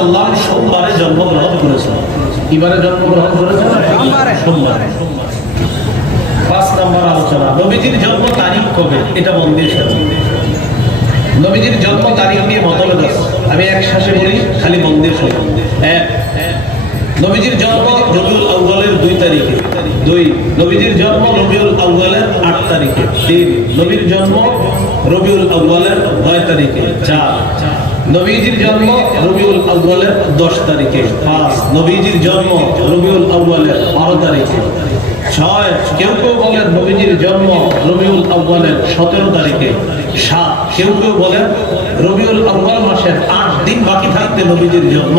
সাল্লাম সোমবারে জন্মগ্রহণ করেছেন কিবারে জন্মগ্রহণ করেছেন সোমবারে। পাঁচ নম্বর আলোচনা নবীজির জন্ম তারিখ কবে? এটা মন দিয়ে নবীজির জন্ম তারিখ নিয়ে মতভেদ আছে আমি এক শ্বাসে বলি খালি মন দিয়ে এক। নবীজির জন্ম রবিউল আউ্বালের দুই তারিখে। দুই। নবীজির জন্ম রবিউল আউ্বালের আট তারিখে। তিন। নবীর জন্ম রবিউল আউ্বালের নয় তারিখে। চার। নবীজির জন্ম রবিউল আউ্বালের দশ তারিখে। পাঁচ, নবীজির জন্ম রবিউল আউ্বালের বারো তারিখে। ছয়, কেউ কেউ বলেন নবীজির জন্ম রবিউল আউ্বালের সতেরো তারিখে। সাত, কেউ কেউ বলেন রবিউল আউ্বাল মাসের আট দিন বাকি থাকতে নবীজির জন্ম।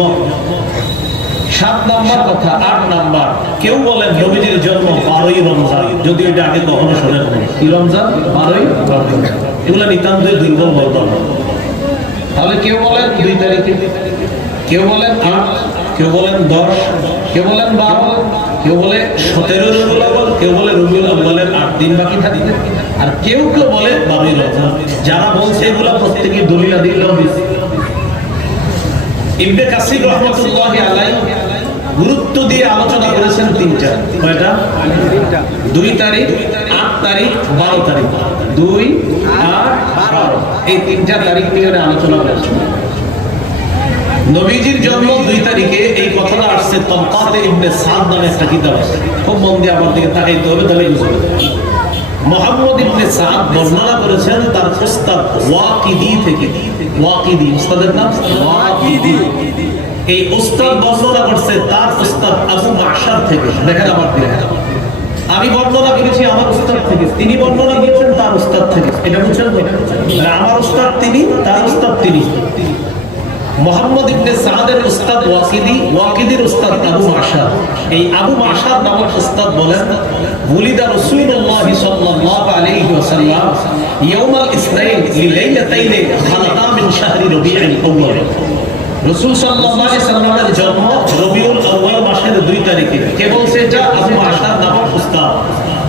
সাত নাম্বার কথা, আট নাম্বার। কেউ বলেন নবীজির জন্ম বারোই রমজান যদি এটা আগে কখনো শোনেন কি রমজান? বারোই রমজান। এগুলো নিতান্তই দুর্বল বর্ণনা তাহলে কেউ বলেন দুই তারিখে? কেউ বলেন আট? কেউ বলেন দশ? কেউ বলেন বারো? কেউ বলে সতেরো আউ্বাল কেউ বলে রবিউল আব্বালের আট দিন বাকি থাকবে? আর কেউ কেউ বলে বাবির যারা বলছে এগুলা প্রত্যেকে দলিল আদিল ইবনে কাসির রহমতুল্লাহ আলাই গুরুত্ব দিয়ে আলোচনা করেছেন তিনটা। কয়টা? দুই তারিখ আট তারিখ বারো তারিখ। দুই আট বারো। এই তিনটা তারিখ নিয়ে আলোচনা করেছেন। নবীজির জন্ম দুই তারিখে এই কথাটা আসছে তমকাতে ইবনে সাদ নামে একটা কিতাব খুব মন দিয়ে আমার দিকে তাকাইতে হবে তাহলে বুঝবে মোহাম্মদ ইবনে সাদ বর্ণনা করেছেন তার উস্তাদ ওয়াকিদি থেকে। ওয়াকিদি উস্তাদের নাম? ওয়াকিদি। এই উস্তাদ বর্ণনা করছে তার উস্তাদ আবু মাশার থেকে। দেখেন আমার আমি বর্ণনা করেছি আমার উস্তাদ থেকে। তিনি বর্ণনা করেছেন তার উস্তাদ থেকে। এটা বুঝছেন? মানে আমার উস্তাদ তিনি, তার উস্তাদ তিনি। মোহাম্মদ ইবনে সাদের উস্তাদ ওয়াকিদি, ওয়াকিদির উস্তাদ আবু মাশার এই আবু মাশার নামক উস্তাদ বলেন ওলিদা রাসূলুল্লাহ সাল্লাল্লাহু আলাইহি ওয়াসাল্লাম ইয়াউমাল ইসনাইন লিলাইলাতাইন খালাতা মিন শাহরি রবিউল আউয়াল। রাসূল সাল্লাল্লাহু সাল্লামের জন্ম রবিউল আউয়াল মাসের 2 তারিখে। কে বলছে? এটা আবু মাশার নামক উস্তাদ।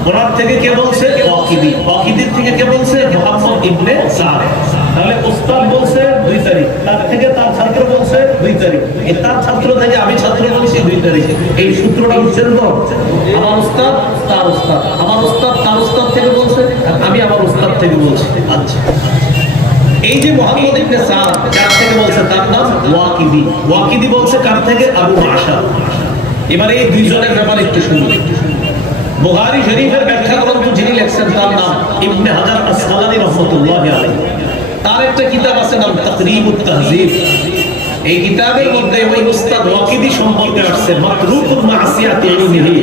ওনার থেকে কে বলছে? ওয়াকিদি। ওয়াকিদির থেকে কে বলছে? মোহাম্মদ ইবনে সাদ। তাহলে উস্তাদ বলছে দুই তারিখ। তার থেকে তার ছাত্র বলছে দুই তারিখ। এই তার ছাত্র থেকে আমি ছাত্র বলছি দুই তারিখ। এই সূত্রটা বুঝছেন তো আমার উস্তাদ, তার উস্তাদ। আমার উস্তাদ, তার উস্তাদ থেকে বলছে। আমি আমার উস্তাদ থেকে বলছি। আচ্ছা। এই যে মোহাম্মদ ইবনে সাদ কার থেকে বলছে তার নাম ওয়াকিদি ওয়াকিদি বলছে কার থেকে? আবু মাশা এবারে এই দুইজনের ব্যাপারে একটু শুনুন। বুখারী শরীফের ব্যাখ্যা গ্রন্থ যিনি লেখছেন তার নাম ইবনে হাজার আসকালানি রাহমাতুল্লাহি আলাইহি। তার একটা কিতাব আছে নাম তাকরিবুত তাহযীব। এই কিতাবের মধ্যে ওই উস্তাদ ওয়াকিদি সম্পর্কে আসছে মাতরুকুল মাসিয়াতি ইলমিহি।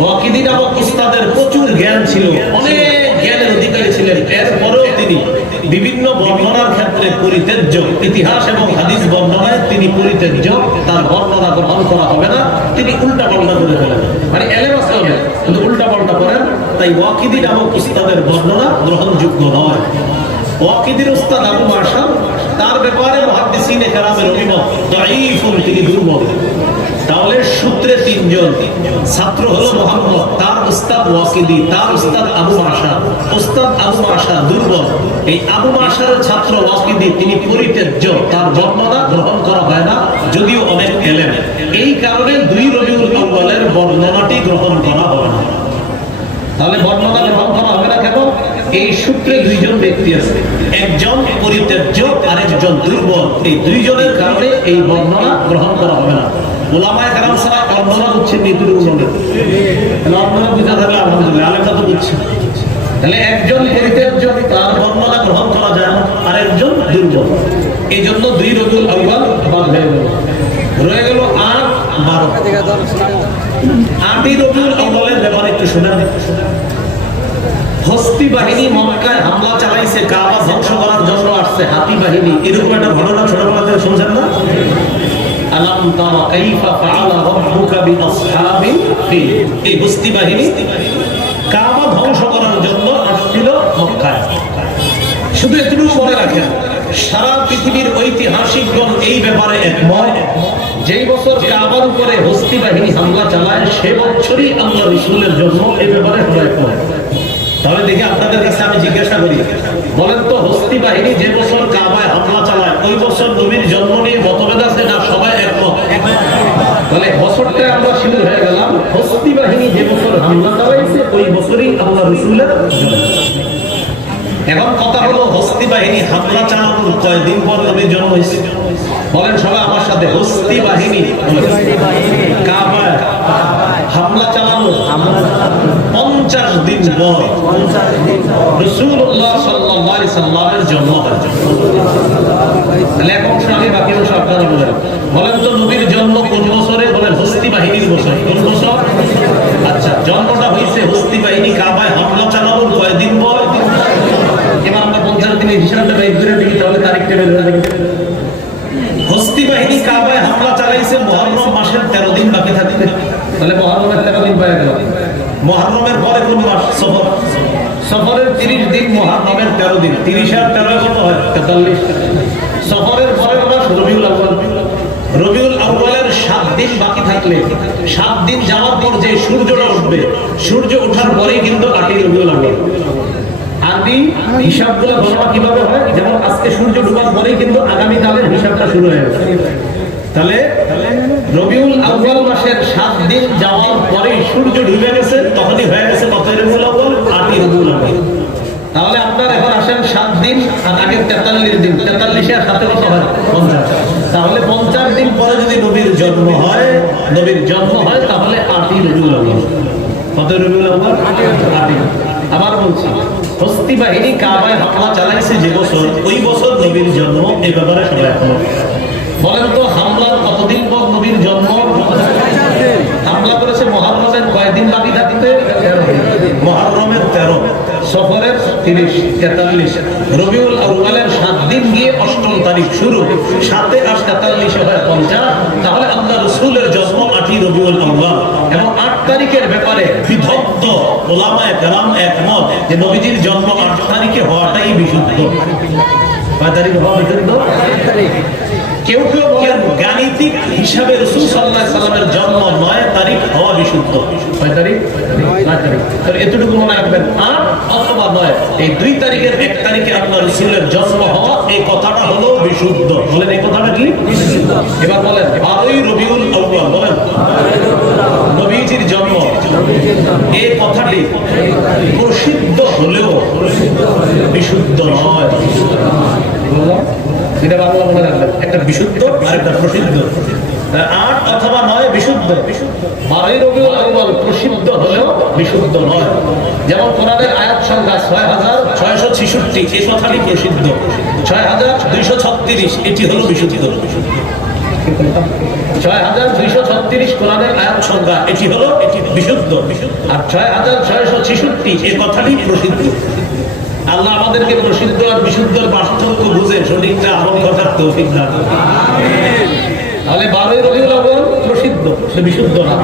ওয়াকিদি নামক উস্তাদের প্রচুর জ্ঞান ছিল, অনেক জ্ঞানের অধিকারী ছিলেন। এরপরেও তিনি বিভিন্ন বর্ণনার ক্ষেত্রে পরিত্যাজ্য ইতিহাস এবং হাদিস বর্ণনায় তিনি পরিত্যাজ্য তার বর্ণনা গ্রহণ করা হবে না, তিনি উল্টা পাল্টা করে ফেলেন। মানে এলেম কিন্তু উল্টা পাল্টা করেন, তাই ওয়াকিদি নামক উস্তাদের বর্ণনা গ্রহণযোগ্য নয়। ওয়াকিদির উস্তাদ আবু মার্শাল তার ব্যাপারে মুহাদ্দিসিনে কেরামের অভিমত তিনি দুর্বল। তাহলে সূত্রে তিনজন। ছাত্র হলো মোহাম্মদ, তার উস্তাদ ওয়াকিদি, তার উস্তাদ আবু মাশা উস্তাদ আবু মাশা দুর্বল। এই আবু মাশার ছাত্র ওয়াকিদি, তিনি পরিত্যাজ্য। তার বর্ণনা গ্রহণ করা হয় না, যদিও অনেক এলেন এই কারণে দুই রবিউল আউ্বালের বর্ণনাটি গ্রহণ করা হবে না। তাহলে বর্ণনা গ্রহণ করা হবে না কেন? এই সূত্রে দুইজন ব্যক্তি আছে। একজন পরিত্যাজ্য আর একজন দুর্বল। এই দুইজনের কারণে এই বর্ণনা গ্রহণ করা হবে না। ওলামায় হচ্ছে বর্ণনা বুঝা থাকলে আলহামদুলিল্লাহ তাহলে একজন বর্ণনা গ্রহণ করা যায় আর একজন এই জন্য দুই রবিউল আউ্বাল বাদ হয়ে রয়ে গেল আট বারো। আটই ব্যাপারে একটু শোনেন হস্তি বাহিনী মক্কায় হামলা চালাইছে, কাবা ধ্বংস করার জন্য আসছে। হাতি বাহিনী, এরকম একটা ঘটনা ছোটবেলা থেকে শুনছেন না? আলাম তারা কাইফা ফাআলা রাব্বুকা বিআসহাবিল ফিল। এই হস্তি বাহিনী কাবা ধ্বংস করার জন্য আসছিল মক্কায়। শুধু এটুকু মনে রাখেন, সারা পৃথিবীর ঐতিহাসিকগণ এই ব্যাপারে একমত। যেই বছর কাবার উপরে হস্তি বাহিনী হামলা চালায়, সে বছরই আল্লাহ রসুলের জন্য এই ব্যাপারে হলো একমত। তাহলে দেখি আপনাদের কাছে আমি জিজ্ঞাসা করি বলেন তো, হস্তি বাহিনী যে বছর কাবায় হামলা চালায়, ওই বছর নবীর জন্ম নিয়ে মতভেদ আছে না সবাই একমত? তাহলে বছরটা আমরা শুরু হয়ে গেলাম। হস্তি বাহিনী যে বছর হামলা চালাইছে, ওই বছরই আমরা রসুলের এখন কথা হলো, হস্তি বাহিনী হামলা চালানোর কয়দিন পর নবীর জন্ম হয়েছে। বলেন সবাই আমার সাথে, হস্তি বাহিনী। কাবা হামলা চালানো পঞ্চাশ দিন পর জন্ম তাহলে আচ্ছা জন্মটা হয়েছে বের করে দেখি তাহলে হস্তি বাহিনী কাবায় হামলা চালাইছে মহরম মাসের তেরো দিন বাকি থাকতে তাহলে মহরমের তেরো দিন পাওয়া গেল। মহরমের পরে কোন মাস? সফর। সফরের তিরিশ দিন মহরমের তেরো দিন। তিরিশ আর তেরো কত হয়? তেতাল্লিশ। সফরের পরের মাস রবিউল আউ্বাল রবিউল আউ্বালের সাত দিন বাকি থাকলে সাত দিন যাওয়ার পর যে সূর্যটা উঠবে সূর্য ওঠার পরেই কিন্তু আটই রবিউল আউ্বাল আরবি হিসাবগুলো গণনা কীভাবে হয়? যেমন আজকে সূর্য ডুবার পরেই কিন্তু আগামী কালের হিসাবটা শুরু হয়ে গেছে। তাহলে রবিউল আউয়াল মাসের সাত দিন যাওয়ার পরেই সূর্য ডুবে গেছে, তখনই হয়ে গেছে তাহলে আপনার এখন আসেন সাত দিন, আর আগে তেতাল্লিশ দিন। তেতাল্লিশে আর সাথে কত হয়? পঞ্চাশ। তাহলে পঞ্চাশ দিন পরে যদি নবীর জন্ম হয়, নবীর জন্ম হয়, তাহলে আটই রবিউল আউয়াল। রবিউল আবার বলছি, হস্তি বাহিনী কাবায় হামলা চালাইছে যে বছর, ওই বছর নবীর জন্ম এই ব্যাপারে সবাই বলেন তো হামলার কতদিন পর নবীর জন্ম? হামলা করেছে মহারমের কয়দিন বাকি মহারমের তেরো। সফরের তিরিশ, তেতাল্লিশ। রবিউল আউ্বালের সাত দিন গিয়ে অষ্টম তারিখ শুরু। সাতে আর তেতাল্লিশে হয় পঞ্চাশ। তাহলে আল্লাহ রসুলের জন্ম আটই রবিউল আউ্বাল আট তারিখের ব্যাপারে বিভক্ত ওলামায় কেরাম একমত যে নবীজির জন্ম আট তারিখে হওয়াটাই বিশুদ্ধ। কয় তারিখে হওয়া বিশুদ্ধ? কেউ কেউ বলেন গাণিতিক হিসাবে রসুল সাল্লাহ সাল্লামের জন্ম নয় তারিখ হওয়া বিশুদ্ধ। কয় তারিখ? নয় তারিখ। তাহলে এতটুকু মনে রাখবেন আট অথবা নয়, এই দুই তারিখের এক তারিখে আপনার রসুলের জন্ম হওয়া, এই কথাটা হলো বিশুদ্ধ। বলেন এই কথাটা কি? এবার বলেন, বারোই রবিউল আউ্বাল বলেন। নবীজির জন্ম। এই কথাটি প্রসিদ্ধ হলেও বিশুদ্ধ নয়। এটা বাংলা মনে রাখবেন একটা বিশুদ্ধ আর একটা প্রসিদ্ধ। আট অথবা নয় বিশুদ্ধ। বারোই রবিউল আউ্বাল প্রসিদ্ধ হলেও বিশুদ্ধ নয়। যেমন কোরআনের আয়াত সংখ্যা ছয় হাজার ছয়শো ছিষট্টি এই কথাটি প্রসিদ্ধ। ছয় হাজার দুইশো ছত্রিশ এটি হলো বিশুদ্ধ। ছয় হাজার দুইশো ছত্রিশ কোরআনের আয়াত সংখ্যা এটি হলো এটি বিশুদ্ধ। আর ছয় হাজার ছয়শো ছিষট্টি এই কথাটি প্রসিদ্ধ। আল্লাহ আমাদেরকে প্রসিদ্ধ আর পার্থক্য বুঝে সঠিকটা আমল করার তৌফিক দান করুন। তাহলে বারোই রবিউল আউ্বাল প্রসিদ্ধ সে বিশুদ্ধ না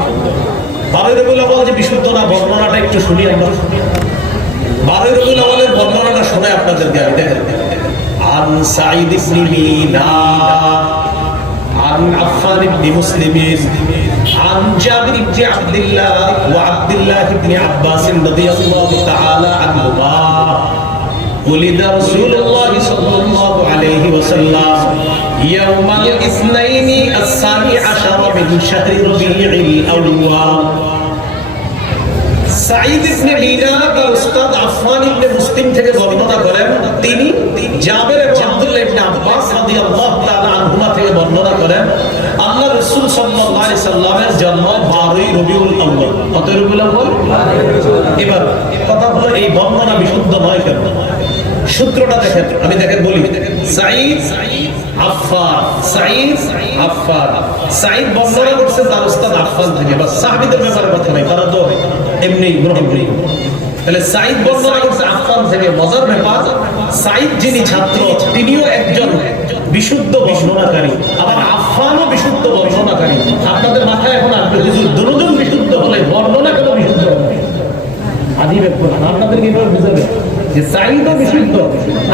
বারোই রবিউল আউ্বাল যে বিশুদ্ধ না বর্ণনাটা একটু শুনি আমরা বারোই রবিউল আউ্বালের বর্ণনাটা শুনে আপনাদেরকে আমি দেখেন আন সাইদ ইবনে মিনা عن عفان بن مسلم عن جابر بن عبد الله وعبد الله بن عباس رضي الله تعالى عنهما ولد رسول الله صلى الله عليه وسلم يوم الاثنين الثاني عشر من شهر ربيع الاول সাঈদ ইবনে মিনা তার উস্তাদ আফফান ইবনে মুসলিম থেকে বর্ণনা করেন তিনি জাবের এবং আব্দুল্লাহ ইবনে আব্বাস রাদিয়াল্লাহু তাআলা আনহুমা থেকে বর্ণনা করেন আল্লাহ রাসূল সাল্লাল্লাহু আলাইহি সাল্লামের জন্ম 12ই রবিউল আউয়াল কত রবিউল আউয়াল এবার কথা হলো এই বর্ণনা বিশুদ্ধ নয় কেন সূত্রটা দেখেন। আমি দেখেন বলি। যিনি ছাত্র, তিনিও একজন বিশুদ্ধ বর্ণনাকারী। আবার আফফানও বিশুদ্ধ বর্ণনাকারী। আপনাদের মাথায় এখন দুজন বিশুদ্ধ হলে বর্ণনা কেন বিশুদ্ধ আদি ব্যাপার আপনাদেরকে এভাবে বুঝাবে? যে সাইদও বিশুদ্ধ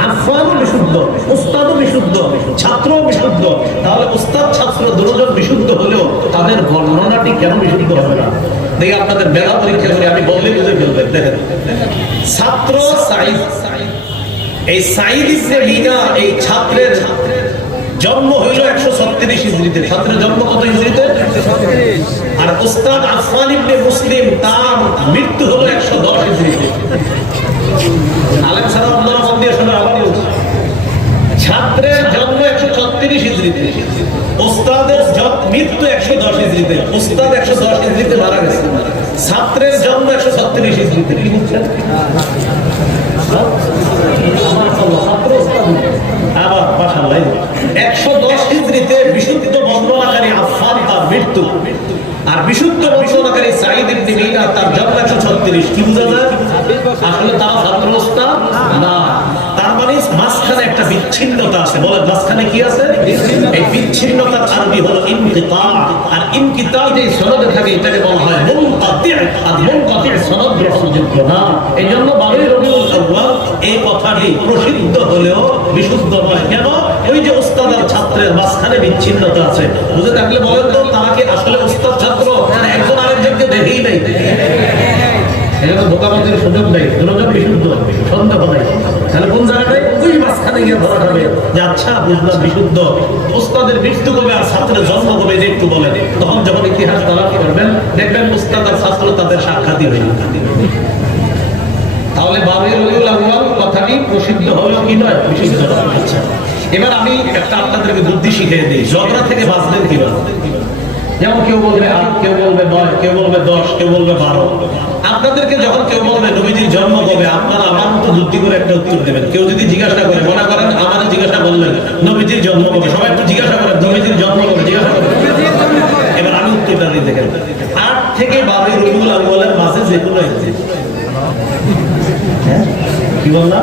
আফানও বিশুদ্ধ, উস্তাদও বিশুদ্ধ, ছাত্রও বিশুদ্ধ, তাহলে উস্তাদ, ছাত্র, দুজন বিশুদ্ধ হলেও তাদের বর্ণনাটি কেন বিশুদ্ধ হবে না? দেখি আপনাদের বেলা পরীক্ষা করে আমি বললে বুঝে ফেলবেন দেখেন, ছাত্র সাইদ এই সাইদ ইবনে এই ছাত্রের জন্ম হইল একশো ছত্রিশ হিজরিতে ছাত্রের জন্ম কত হিজরিতে আর উস্তাদ আফসান ইবনে মুসলিম তার মৃত্যু হলো একশো দশ হিজরিতে আলেম সারা আপনারা মন দিয়ে শোনা আবারই বলছি। ছাত্রের জন্ম একশো ছত্রিশ হিজড়িতে ওস্তাদের জ- মৃত্যু একশো দশ হিজড়িতে ওস্তাদ একশো দশ হিজড়িতে মারা গেছে ছাত্রের জন্ম একশো ছত্রিশ হিজড়িতে কি বুঝছেন আবার মাশাআল্লাহ একশো দশ হিজড়িতে বিশুদ্ধ বর্ণনাকারী আফান তার মৃত্যু। আর বিশুদ্ধ বর্ণনাকারী সাইদ ইবনে মিনা তার জন্ম একশো ছত্রিশ। কি বুঝা যায়? আসলে তারা ছাত্রস্থা না। মাঝখানে একটা বিচ্ছিন্নতা আছে। বলে মাঝখানে কি আছে? এই বিচ্ছিন্নতার আরবি হলো ইনকিতা। আর ইনকিতা যে সনদে থাকে, এটাকে বলা হয় মুনকাতি। আর মুনকাতি সনদ গ্রহণযোগ্য না এই জন্য বারোই রবিউল আউয়াল এই কথাটি প্রসিদ্ধ হলেও বিশুদ্ধ নয়। কেন? ওই যে ওস্তাদ আর ছাত্রের মাঝখানে বিচ্ছিন্নতা আছে। বুঝে থাকলে বলেন তো, তারা আসলে ওস্তাদ, ছাত্র? একজন আরেকজনকে দেখেই নাই। এখানে ধোকাবাজির সুযোগ নেই। দুজন বিশুদ্ধ, সন্দেহ নেই। তাহলে কোন জায়গাটায়? আচ্ছা তাহলে কথাটি প্রসিদ্ধ আচ্ছা। এবার আমি একটা আপনাদেরকে বুদ্ধি শিখিয়ে দিই। ঝগড়া থেকে বাঁচবেন কীভাবে? যেমন কেউ বলবে আট, কেউ বলবে নয়, কেউ বলবে দশ, কেউ বলবে বারো। আপনাদেরকে যখন কেউ বলবে, নবীজির জন্ম কবে, আপনারা আমার মতো বুদ্ধি করে একটা উত্তর দেবেন। কেউ যদি জিজ্ঞাসা করে, মনে করেন আমাদের জিজ্ঞাসা করলেন, নবীজির জন্ম কবে, সবাই একটু জিজ্ঞাসা করেন, নবীজির জন্ম কবে, জিজ্ঞাসা করেন। এবার আমি উত্তরটা দিয়ে দেখেন। আট থেকে বারোই রবিউল আউয়ালের মাঝে যে কোনো হ্যাঁ? কি বললাম?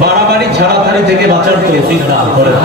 বাড়াবাড়ি ছাড়াছাড়ি থেকে বাঁচার তৌফিক দান করেন